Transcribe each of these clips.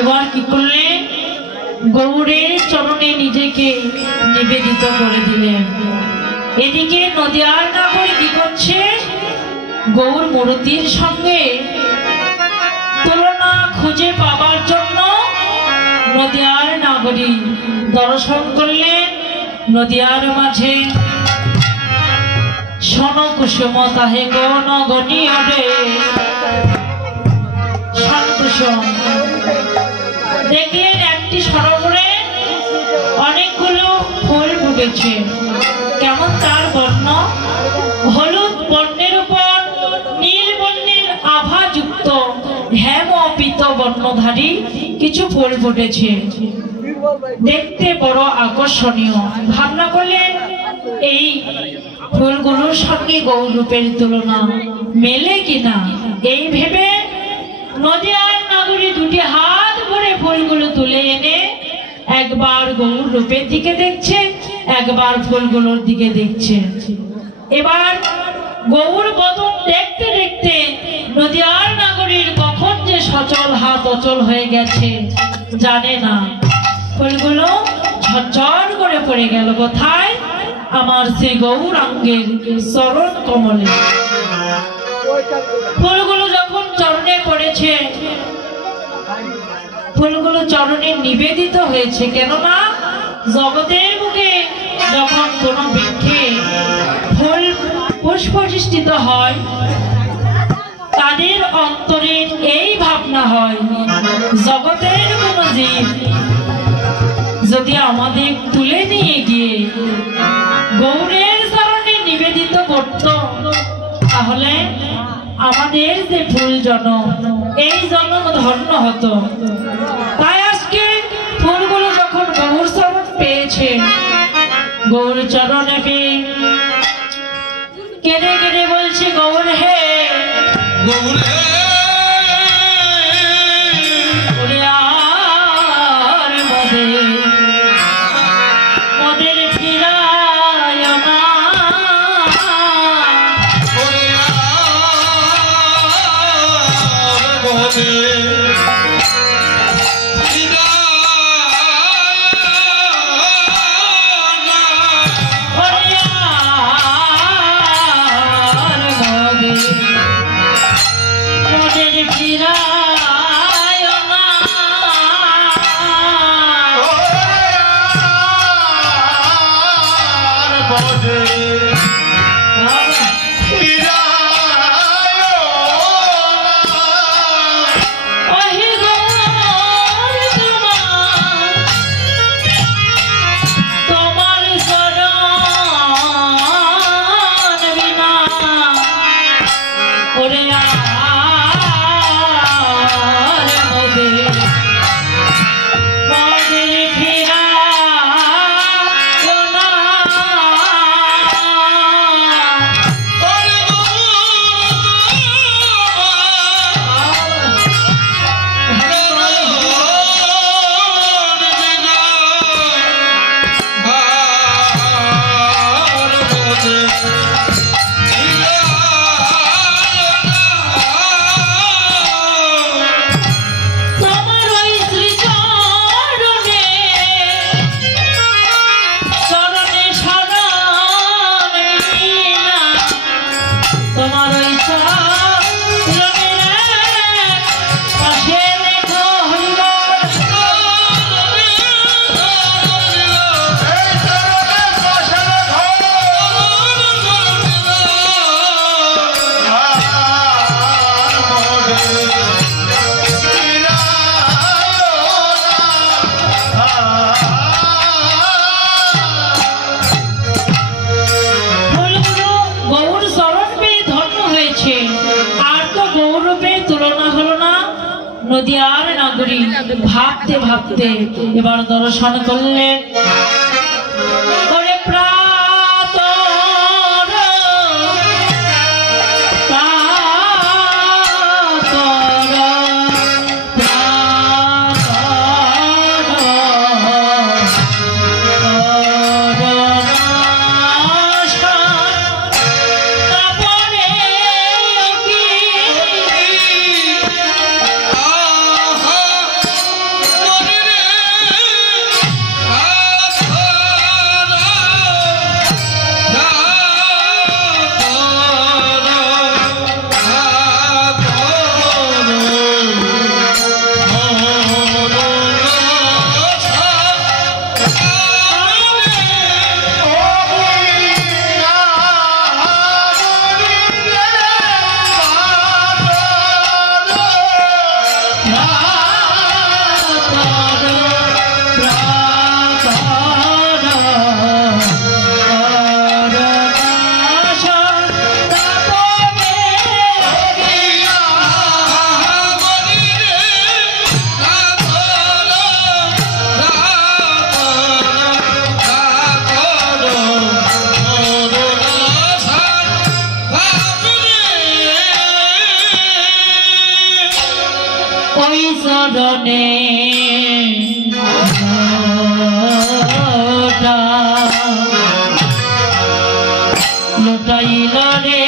এবার কি করলেন? গৌরের চরণে নিজেকে নিবেদিত করে দিলেন। এদিকে নদিয়ার নাগরী কি করছে? গৌর মূর্তির সঙ্গে তুলনা খুঁজে পাবার জন্য নদিয়ার নাগরী দর্শন করলেন। নদিয়ার মাঝে শোন কুসুম তাহে গণ গণিয়রে কুসুম দেখলেন একটি সরোবরে অনেকগুলো ফুল ফুটেছে। কেমন তার বর্ণ? হলুদ বর্ণের উপর নীল বর্ণের আভাযুক্ত হেম পীত বর্ণধারী কিছু ফুল ফুটেছে, দেখতে বড় আকর্ষণীয়। ভাবনা করলেন এই ফুলগুলোর সঙ্গে গৌরূপের তুলনা মেলে কিনা। এই ভেবে নদিয়ার নাগরী দুটি হাত ভরে ফুলগুলো তুলে এনে একবার গৌর রূপের দিকে দেখছে, একবার ফুলগুলোর দিকে দেখছে। এবার গৌর বদন দেখতে দেখতে নদিয়ার নাগরীর কখন যে সচল হাত অচল হয়ে গেছে জানে না। ফুলগুলো ঝরঝর করে পড়ে গেল কোথায়? আমার শ্রী গৌরাঙ্গের চরণ কমলে। ফুলগুলো যখন চরণে পড়েছে, ফুলগুলো চরণে নিবেদিত হয়েছে। কেননা জগতের বুকে যখন কোনো বৃক্ষে ফুল পুষ্পসৃষ্টিত হয়, তাদের অন্তরে এই ভাবনা হয়, জগতের কোনো জীব যদি আমাদের তুলে নিয়ে গিয়ে গৌরের চরণে নিবেদিত করত, তাহলে আমাদের যে ফুল জনম, এই জন্ম ধন্য হতো। তাই আজকে ফুলগুলো যখন গৌর চরণ পেয়েছে, গৌর চরণে পেয়ে কেঁদে কেঁদে বলছে, গৌর হে, গৌর হে, নদিয়ার নাগরী ভাবতে ভাবতে এবার দর্শন করলেন। চরণে লুটাইল রে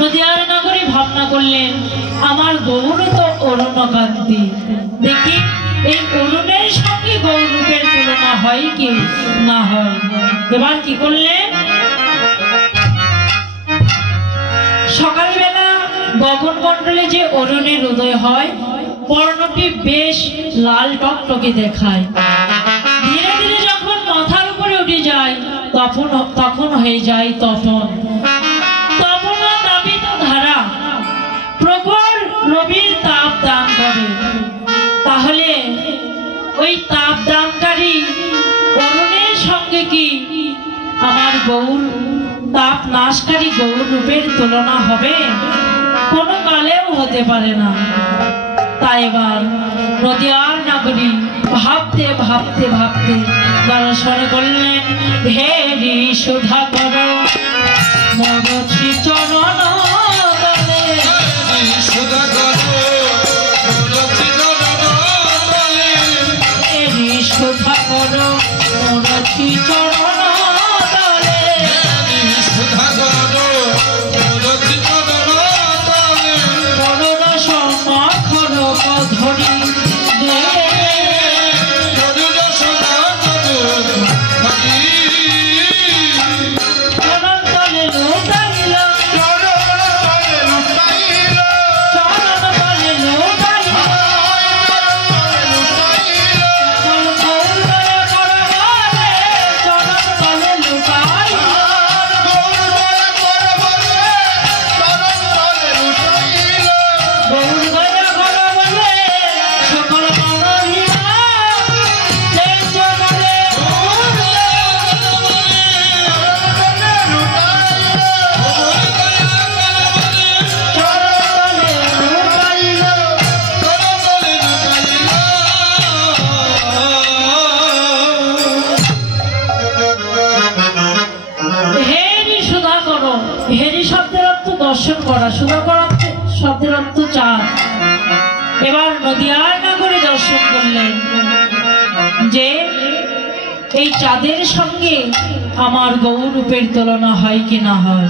নদিয়ার নগরী ভাবনা করলেন আমার গৌর তো অরুণ কান্তি, দেখি এই অরুণের সঙ্গে গৌর রূপের তুলনা হয় কি না হয়। এবার কি করলেন, সকালবেলা গগন মণ্ডলে যে অরুণের উদয় হয় বর্ণটি বেশ লাল টকটকে দেখায়, ধীরে ধীরে যখন মাথার উপরে উঠে যায় তখন হয়ে যায় তপন। প্রখর রবির তাপ দান করে, তাহলে ওই তাপ দানকারী অরুণের সঙ্গে কি আমার গৌর তাপ নাশকারী গৌর রূপের তুলনা হবে? কোনো কালেও হতে পারে না। তাই এবার নদিয়ার নগরী ভাবতে ভাবতে ভাবতে দর্শন করলেন হেরি সুধা কর মরছি চরণ সুধা কর মরছি চরণ তলে সুধা কর মরছি চরণ তলে মরণ সমাখর ধরি দর্শন করা, সুধা করা শব্দের অর্থ চাঁদ। এবার নদিয়ার নগরে দর্শন করলেন যে এই চাঁদের সঙ্গে আমার গৌর রূপের তুলনা হয় কি না হয়।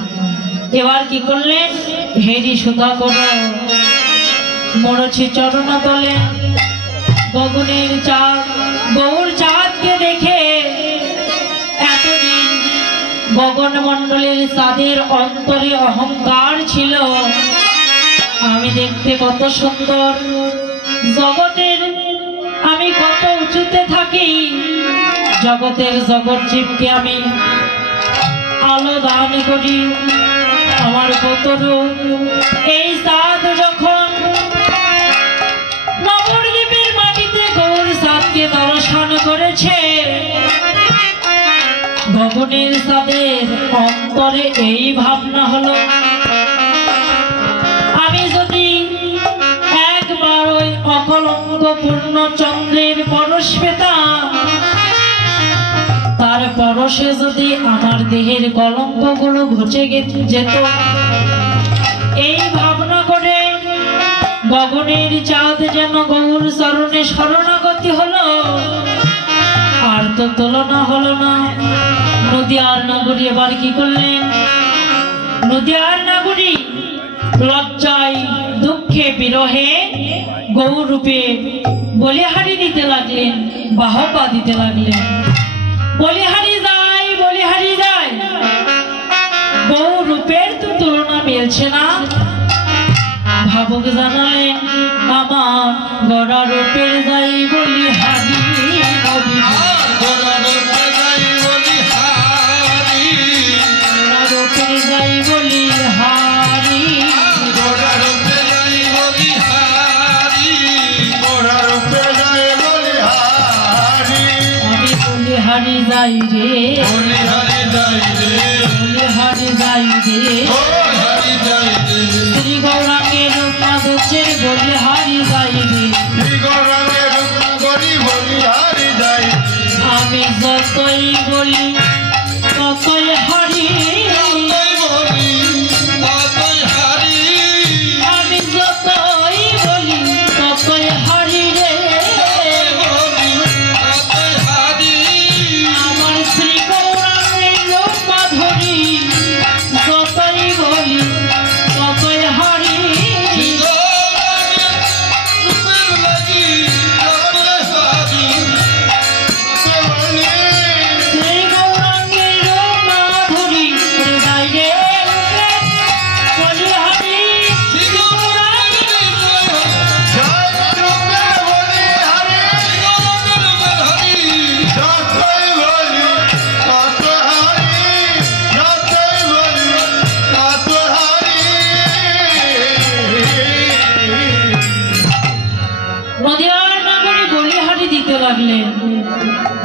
এবার কি করলেন, হেরি সুধা কর মরছি চরণ তলে গগনের চাঁদ। গৌর চাঁদকে দেখে এতদিন গগন মণ্ডলের চাঁদের অন্তরে অহংকার ছিল, আমি দেখতে কত সুন্দর, জগতের আমি কত উঁচুতে থাকি, জগতের জগৎ জীবকে আমি আলো দান করি, আমার কত রূপ। এই চাঁদ যখন নবদ্বীপের মাটিতে গৌর চাঁদকে দর্শন করেছে, গগনের চাঁদের অন্তরে এই ভাবনা হলো, আমি যদি একবার ওই অকলঙ্ক পূর্ণ চন্দ্রের পরশ পেতাম, তার পরশে যদি আমার দেহের কলঙ্কগুলো ঘুচে যেত, এই ভাবনা করে গগনের চাঁদ যেন গৌর চরণে শরণাগতি হলো। আর তো তুলনা হলো না। নদিয়ার নগরী এবার কি করলেন? নদিয়ার নগরী লজ্জায় দুঃখে বিরহে গৌর রূপে বলিহারি দিতে লাগলেন, বাহবা দিতে লাগলেন। বলিহারি যায়, বলিহারি যায়, গৌর রূপের তো তুলনা মিলছে না। ভাবক জানালেন, আমার গড়া রূপের যাই বলিহারি, গড়া রূপের যাই বলিহারি, গড়া রূপের যাই বলিহারি, গড়া রূপের যাই বলিহারি, গড়া রূপের যাই বলিহারি। আমি বলিহারি যাই রে, বলিহারি যাই রে, বলিহারি যাই রে, বলিহারি যাই রে। শ্রী গৌরাঙ্গের রূপ মাধুর্যের বলিহারি যাই রে, শ্রী গৌরাঙ্গের রূপ মাধুরী বলিহারি যাই। আমি যতই বলি ততই হারি, ততই বলি ততই হারি, আমি যতই বলি ততই হারি রে, বলি ততই হারি। আমার শ্রী গৌরাঙ্গের রূপ মাধুরী যতই বলি ততই হারি,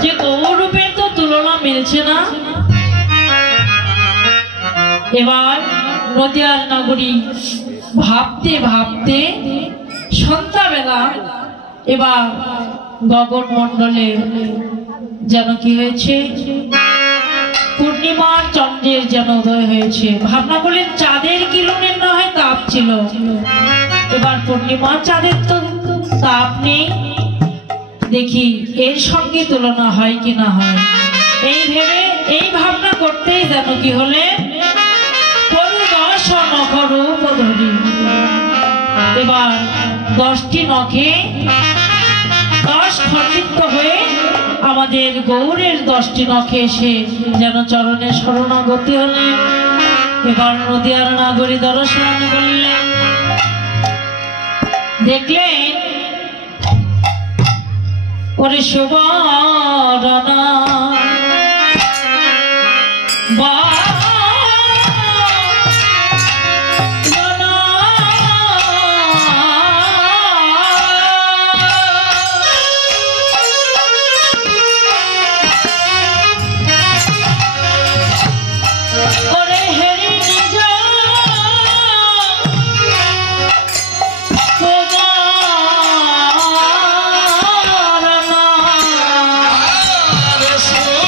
যে গৌর রূপের তো তুলনা মিলছে না। এবার নদিয়ার নগরী ভাবতে ভাবতে সন্ধ্যাবেলা এবার গগন মণ্ডলে যেন কি হয়েছে, পূর্ণিমার চন্দ্রের যেন উদয় হয়েছে। ভাবনা করলেন চাঁদের কিরণের না হয় তাপ ছিল, এবার পূর্ণিমার চাঁদের তো তাপ নেই, দেখি এর সঙ্গে তুলনা হয় কি না হয়। এই ভেবে এই ভাবনা করতেই যেন কি হলে এবার 10টি নখে 10 খণ্ডিত হয়ে আমাদের গৌরের 10টি নখে এসে যেন চরণে শরণাগতি হলেন। এবার নদিয়ার নগরী দর্শন করলেন, দেখলেন ওরে সুবর্ণা Oh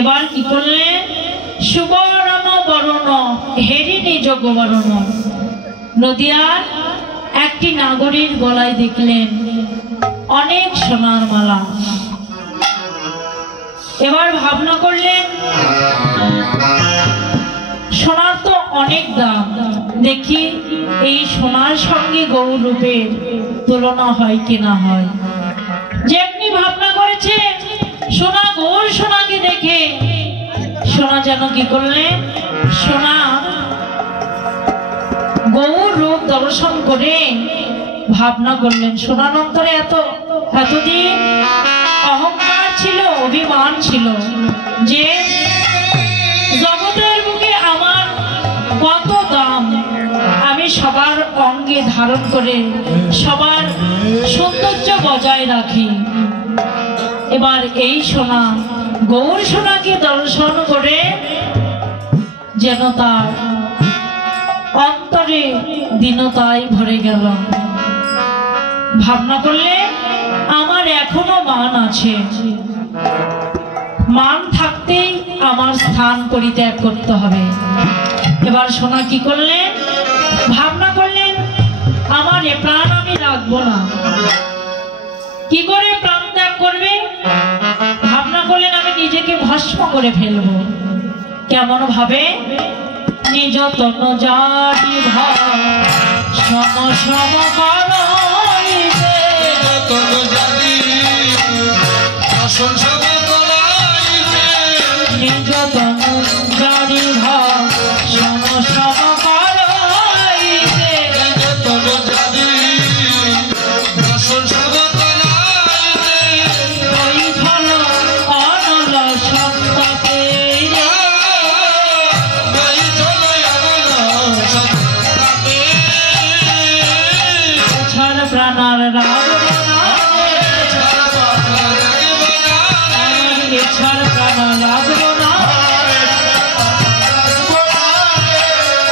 এবার কি করলেন, সুবর্ণ বরণ হেরি নিজ গোবরণ, নদিয়ার একটি নাগরীর গলায় দেখলেন অনেক সোনার মালা। এবার ভাবনা করলেন সোনার তো অনেক দাম, দেখি এই সোনার সঙ্গে গৌর রূপের তুলনা হয় কিনা হয়। যেমনি ভাবনা করেছে সোনা গৌর সোনাকে দেখে সোনা যেন কি করলেন, সোনা গৌর রূপ দর্শন করে ভাবনা করলেন, সোনার অন্তরে এতদিন অহংকার ছিল, অভিমান ছিল যে জগতের বুকে আমার কত দাম, আমি সবার অঙ্গে ধারণ করে সবার সৌন্দর্য বজায় রাখি। এবার এই সোনা গৌর সোনাকে দর্শন করে যেন তার অন্তরে দীনতায় ভরে গেল। ভাবনা করলে আমার এখনো মান আছে, মান থাকতেই আমার স্থান পরিত্যাগ করতে হবে। এবার সোনা কি করলেন, ভাবনা করলেন আমার এ প্রাণ আমি রাখবো না। কি করে প্রাণ ত্যাগ করবে, ভাবনা করলেন আমি নিজেকে ভস্ম করে ফেলবো। কেমন ভাবে, নিজ তন জাতি ভাব সম সম করাইতে, নিজ তন জাতি ভাব সম সম করাইতে, ওই ফল অনল সত্তাতে প্রাণার রাগবো না, ইচ্ছার প্রাণ রাগবো না,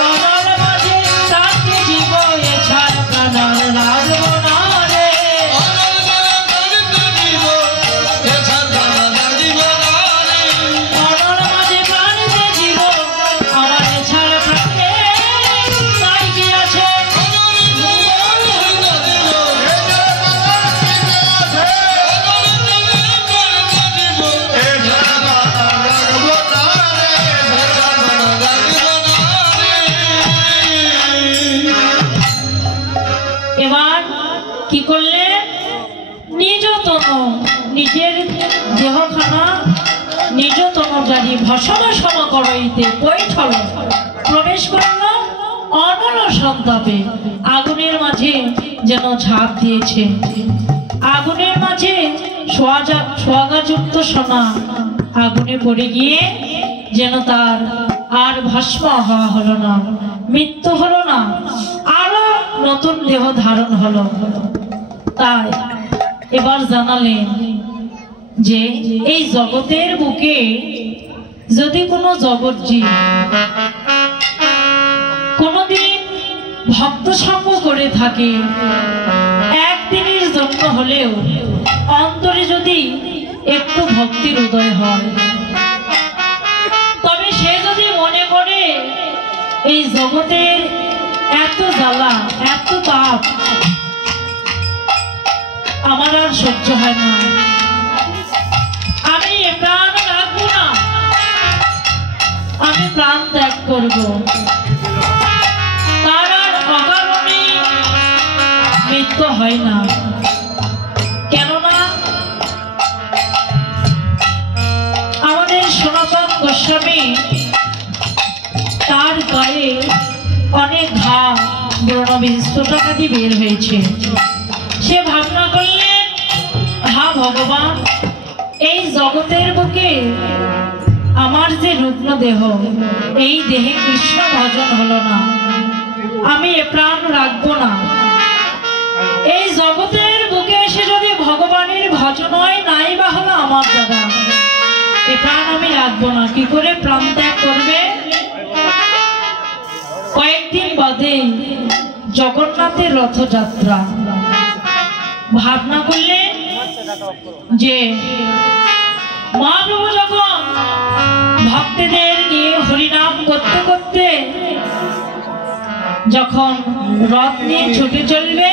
আমার মাঝে প্রাণকে জীব ইচ্ছার প্রাণার রাগবো না রে, আমার মাঝে প্রাণকে জীব আমার ইচ্ছার প্রাণে তাই কি আছে। এবার কি করলেন, নিজ তন নিজের দেহখানা নিজ তন জারি ভসম সম করাইতে কৈঠল প্রবেশ করল অনল সন্তাপে, আগুনের মাঝে যেন ঝাঁপ দিয়েছে। আগুনের মাঝে সোয়াগাযুক্ত সোনা আগুনে পড়ে গিয়ে যেন তার আর ভস্ম হওয়া হলো না, মৃত্যু হলো না, আরো নতুন দেহ ধারণ হলো। তাই এবার জানালেন যে এই জগতের বুকে যদি কোনো জগৎজীব কোনদিন ভক্ত সঙ্গ করে থাকে, একদিনের জন্য হলেও অন্তরে যদি একটু ভক্তির উদয় হয়, তবে সে যদি মনে করে এই জগতের এত জ্বালা এত তাপ আমার আর সহ্য হয় না, আমি এ প্রাণ রাখবো না, আমি প্রাণ ত্যাগ করব, তার আর অকারণে মৃত্যু হয় না। কেননা আমাদের সনাতন গোস্বামী তার গায়ে অনেক ঘাম ব্রণবিস্তটাকাটি বের হয়েছে। সে ভাবনা করলেন, হা ভগবান, এই জগতের বুকে আমার যে রুগ্ন দেহ, এই দেহে কৃষ্ণ ভজন হলো না, আমি এ প্রাণ রাখবো না। এই জগতের বুকে এসে যদি ভগবানের ভজন হয় নাই বা হলো আমার দ্বারা, এ প্রাণ আমি রাখবো না। কি করে প্রাণ ত্যাগ করবে? কয়েকদিন বাদে জগন্নাথের রথযাত্রা। ভাবনা করলেন যে মহাপ্রভু যখন ভক্তদের নিয়ে হরিনাম করতে করতে যখন রথ নিয়ে ছুটে চলবে,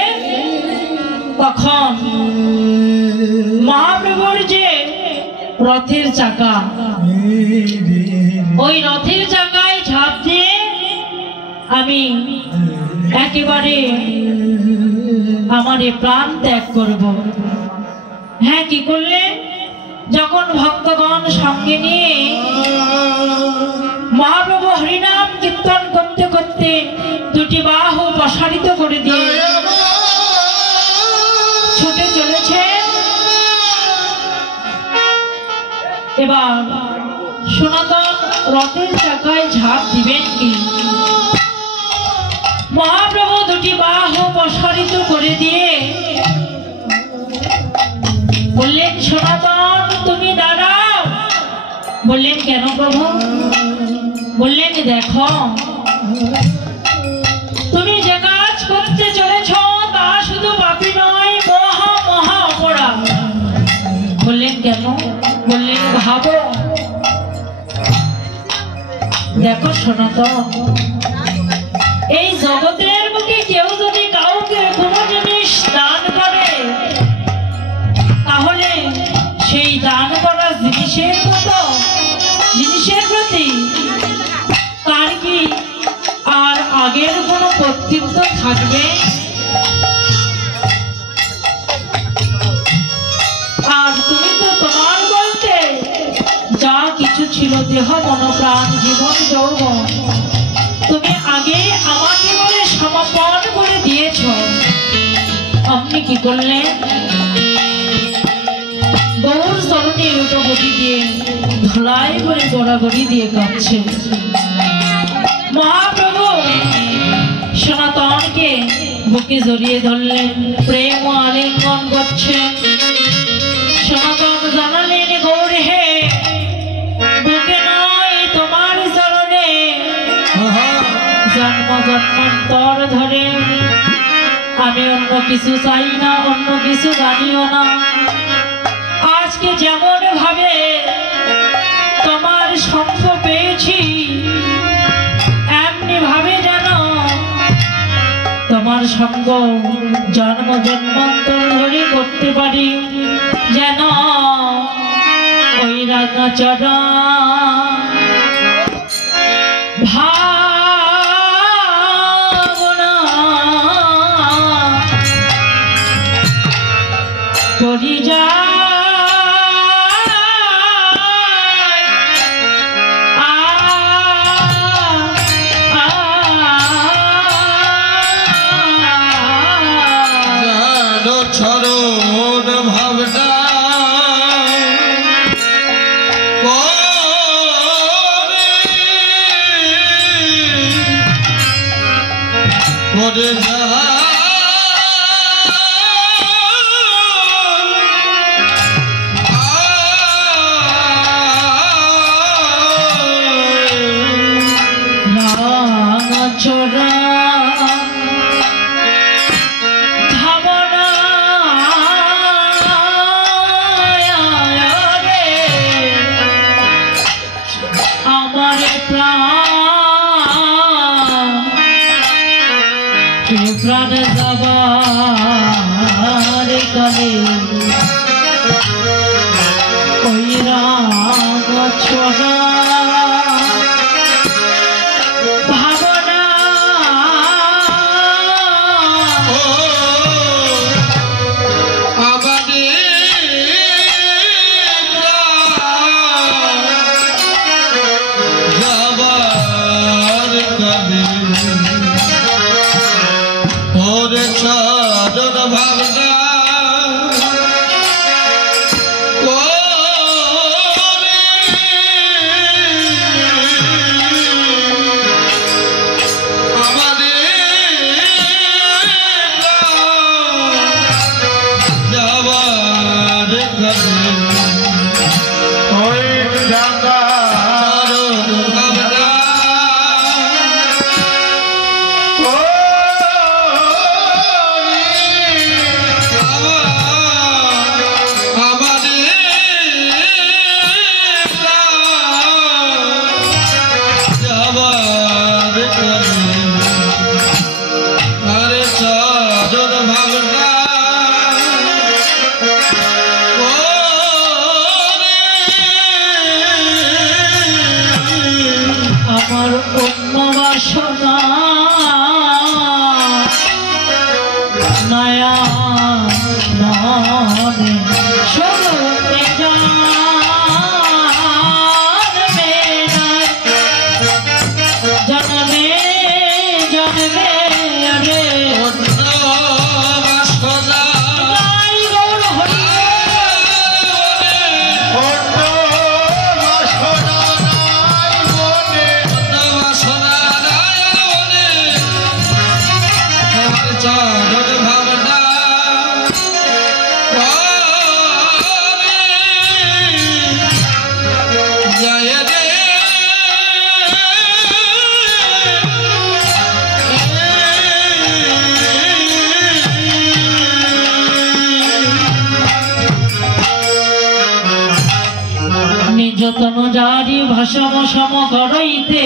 তখন মহাপ্রভুর যে রথের চাকা, ওই রথের চাকায় ঝাঁপ দিয়ে আমি একেবারে আমার প্রাণ ত্যাগ করব। হ্যাঁ, কি করলেন? যখন ভক্তগণ সঙ্গে নিয়ে মহাপ্রভু হরিনাম কীর্তন করতে করতে দুটি বাহু প্রসারিত করে দিয়ে ছুটে চলেছে, এবার সনাতন রথের চাকায় ঝাঁপ দিবেন কি? মহাপ্রভু দুটি বাহু প্রসারিত করে দিয়ে বললেন, সনাতন তুমি দাঁড়াও। বললেন, কেন প্রভু? বললেন, দেখো তুমি যে কাজ করতে চলেছ তা শুধু পাপী নয়, মহা মহা অপরাধ। বললেন, কেন? বললেন, ভাবো, দেখো সনাতন, এই জগতের বুকে কেউ যদি কাউকে কোনো জিনিস দান করে, তাহলে সেই দান করা জিনিসের মতো জিনিসের প্রতি তার কি আর আগের কোনো কর্তৃত্ব থাকবে? আর তুমি তো তোমার বলতে যা কিছু ছিল, দেহ মনোপ্রাণ জীবন যৌবন, তুমি আগে আমাকে বলে সমর্পণ করে দিয়েছ। আপনি কি করলেন? গৌর চরণে লুটোপুটি দিয়ে ধলাই করে গড়াগড়ি দিয়ে কাঁদছে। মহাপ্রভু সনাতনকে বুকে জড়িয়ে ধরলেন, প্রেম ও আলিঙ্গন করছেন। সনাতন জানালেন, গৌর হে, বুকে নয় তোমার চরণে জন্ম জন্মান্তর ধরে আমি অন্য কিছু চাই না, অন্য কিছু জানিও না। আজকে যেমন ভাবে তোমার সঙ্গ পেয়েছি, এমনি ভাবে যেন তোমার সঙ্গ জন্ম জন্মান্তর ধরে করতে পারি, যেন ওই রাজাচরণ ভাবনা করি যা প্রাণ যাবার কালে ওই রাগ ছোড়া ভাবনা যতন জারি ভাষম সম করইতে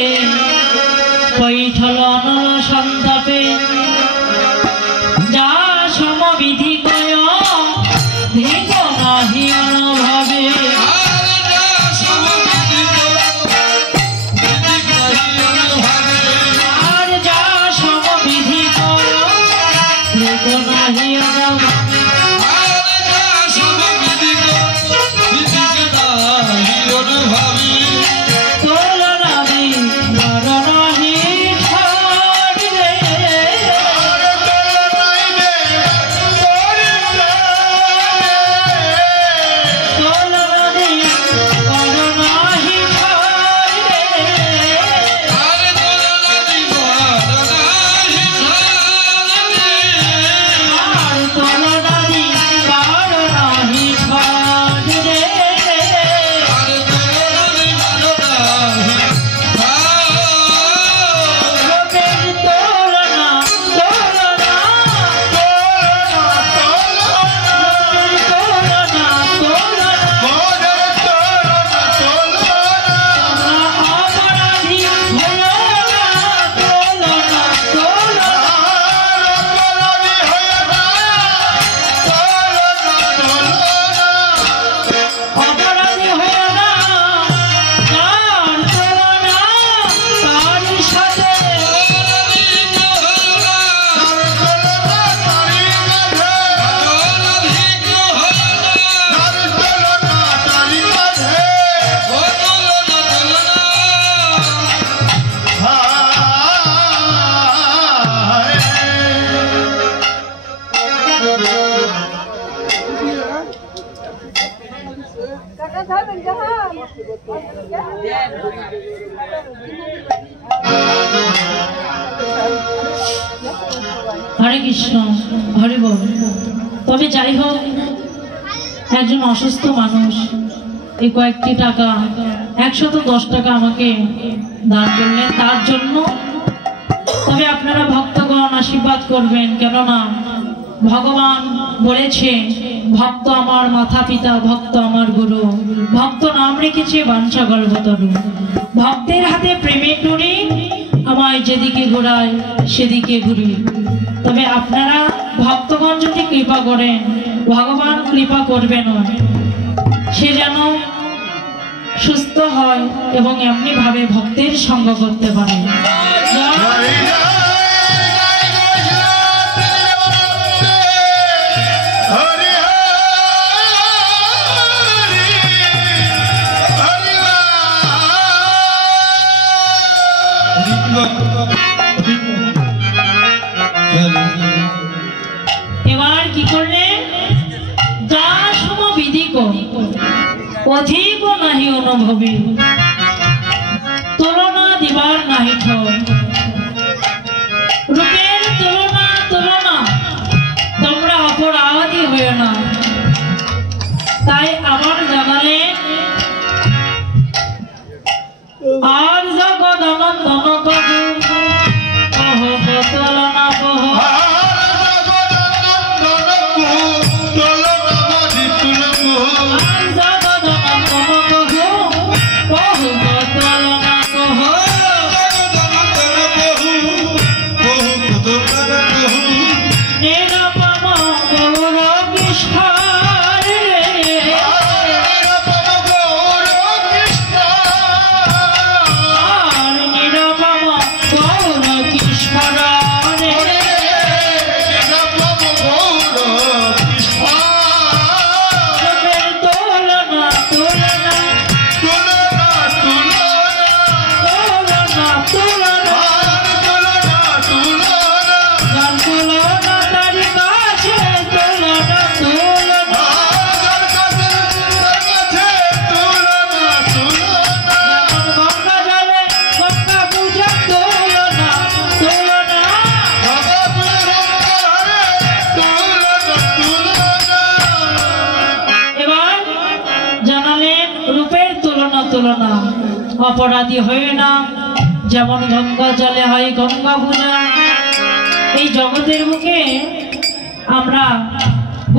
কৈঠল অনল সন্তাপে যা সমবিধি কয় ধিক নাহি অনুভবে আর যা সমবিধি কয় ধিক নাহি অনুভবে हरे कृष्ण हरे बोल तबे যাই হোক একজন অসুস্থ মানুষ এই কয়েকটি টাকা 110 টাকা আমাকে দান করলেন তার জন্য তবে আপনারা ভক্তগণ আশীর্বাদ করবেন কেননা ভগবান বলেছে ভক্ত আমার মাতা পিতা ভক্ত আমার গুরু ভক্ত নাম রেখেছে বাঞ্ছা গর্ভতরু ভক্তের হাতে প্রেমের ডুরি আমায় যেদিকে ঘোরায় সেদিকে ঘুরি তবে আপনারা ভক্তগণ যদি কৃপা করেন ভগবান কৃপা করবেন সে যেন সুস্থ হয় এবং এমনি ভাবে ভক্তের সঙ্গ করতে পারে এবার কি করলেন যা সমবিধি অধিক নাহি অনুভবী তুলনা দিবার নাহি ঠোর রূপের তুলনা তোমরা অপরাধী হইও না তাই আমার জানালে আর জগৎ নন্দন কবু কহ তুলনা কহ তুলনা অপরাধী হয়ে না যেমন গঙ্গা জলে হয় গঙ্গা পূজা এই জগতের বুকে আমরা